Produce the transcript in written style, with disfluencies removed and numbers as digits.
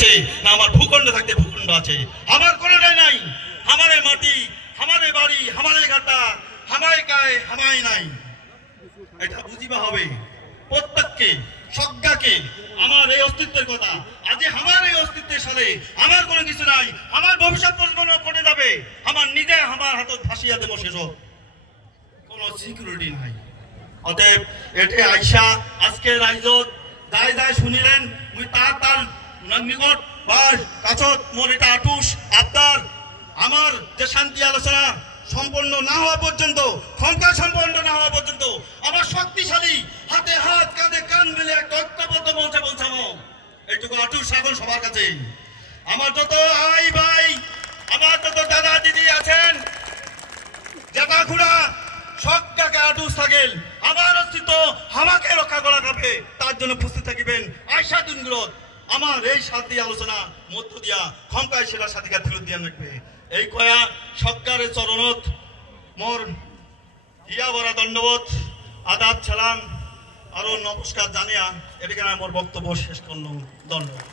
আছে না আমার ভূখণ্ডে থাকতে ভূখণ্ড আছে? আমার কোনোটাই নাই। আমারে মাটি, আমারে বাড়ি, আমারে ঘাটা, হামায় গায়ে হামায় নাই। এটা বুঝিবা হবে প্রত্যেককে, সজ্ঞাকে আমার এই অস্তিত্বের কথা। আজ আমার এই অস্তিত্বের সাথে আমার কোনো কিছু নাই। আমার ভবিষ্যৎ প্রজন্ম করে যাবে, আমার নিজে আমার হাতত ফাঁসিয়া দেবো শেষ, কোনো সিকিউরিটি নাই। অতএব এতে আইসা আজকে রাইজত যাই যাই শুনিলেন, মুই তার নিকট বা কাছত মোর এটা আটুস আবদার, আমার যে শান্তি আলোচনা সম্পন্ন না হওয়া পর্যন্ত, ক্ষমতা সম্পন্ন না হওয়া পর্যন্ত আমার শক্তিশালী হাতে হাত কাঁধে কান মিলে একটা ঐক্যবদ্ধ মঞ্চে পৌঁছাবো, এইটুকু আটুস এখন সবার কাছে। আমার যত আই ভাই, আমার যত দাদা দিদি আছেন, জেঠা খুড়া, সজ্ঞাকে আটুস থাকেন, আমার অস্তিত্ব আমাকে রক্ষা করা যাবে, তার জন্য প্রস্তুত থাকিবেন। আয়সা দিনগুলো আমার এই শান্তি আলোচনা মধ্য দিয়া ক্ষমতায় সেটা সাথীকার ফেরত দিয়া রাখবে। এই কয়া সরকারের চরণত মোর হিয়া ভরা দণ্ডবোধ, আদাব সালাম আরো নমস্কার জানিয়া এটাকে মোর বক্তব্য শেষ করলাম। ধন্যবাদ।